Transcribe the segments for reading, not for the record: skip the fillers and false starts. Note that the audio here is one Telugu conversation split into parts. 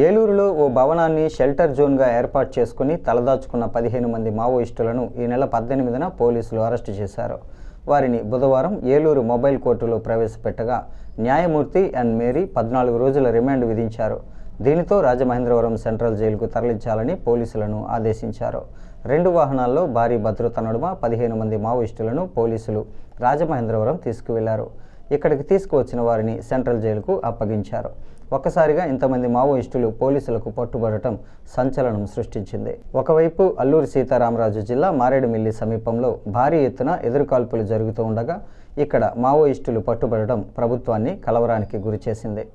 ఏలూరులో ఓ భవనాన్ని షెల్టర్ జోన్గా ఏర్పాటు చేసుకుని తలదాచుకున్న 15 మంది మావోయిస్టులను ఈ నెల 18న పోలీసులు అరెస్టు చేశారు. వారిని బుధవారం ఏలూరు మొబైల్ కోర్టులో ప్రవేశపెట్టగా న్యాయమూర్తి ఎన్ మేరీ 14 రోజుల రిమాండ్ విధించారు. దీనితో రాజమహేంద్రవరం సెంట్రల్ జైలుకు తరలించాలని పోలీసులను ఆదేశించారు. 2 వాహనాల్లో భారీ భద్రత నడుమ 15 మంది మావోయిస్టులను పోలీసులు రాజమహేంద్రవరం తీసుకువెళ్లారు. ఇక్కడికి తీసుకువచ్చిన వారిని సెంట్రల్ జైలుకు అప్పగించారు. ఒక్కసారిగా ఇంతమంది మావోయిస్టులు పోలీసులకు పట్టుబడటం సంచలనం సృష్టించింది. ఒకవైపు అల్లూరి సీతారామరాజు జిల్లా మారేడుమిల్లి సమీపంలో భారీ ఎత్తున ఎదురుకాల్పులు జరుగుతూ ఉండగా ఇక్కడ మావోయిస్టులు పట్టుబడటం ప్రభుత్వాన్ని కలవరానికి గురిచేసింది.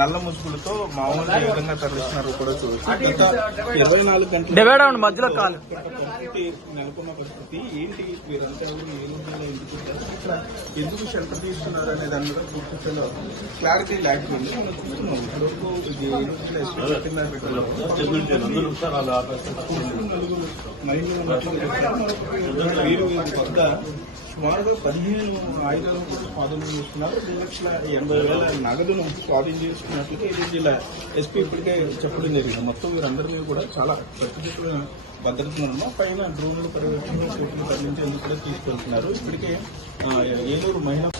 నల్ల ముసుగులతో మామూలుగా ఏ విధంగా తరలిస్తున్నారు కూడా చూడొచ్చు. గత 24 గంటల మధ్యలో నెలకొన్న పరిస్థితి ఏంటి, వీరంతా ఎందుకు షెల్టర్ తీసుకున్నారు అనే దాని మీద పూర్తిలో క్లారిటీ లేకపోయింది. వీరు వద్ద సుమారుగా 15 ఆయుధాలను కూడా స్వాధీనం చేసుకున్నారు. 2,80,000 నగదును స్వాధీనం చేసుకున్నట్లుగా ఇది జిల్లా ఎస్పీ ఇప్పటికే చెప్పడం జరిగింది. మొత్తం వీరందరినీ కూడా చాలా కట్టుదిట్టమైన భద్రతలను పైన డ్రోన్లు పర్యవేక్షణ కోర్టులు తరలించేందుకు కూడా తీసుకెళ్తున్నారు. ఇప్పటికే ఏలూరు మహిళా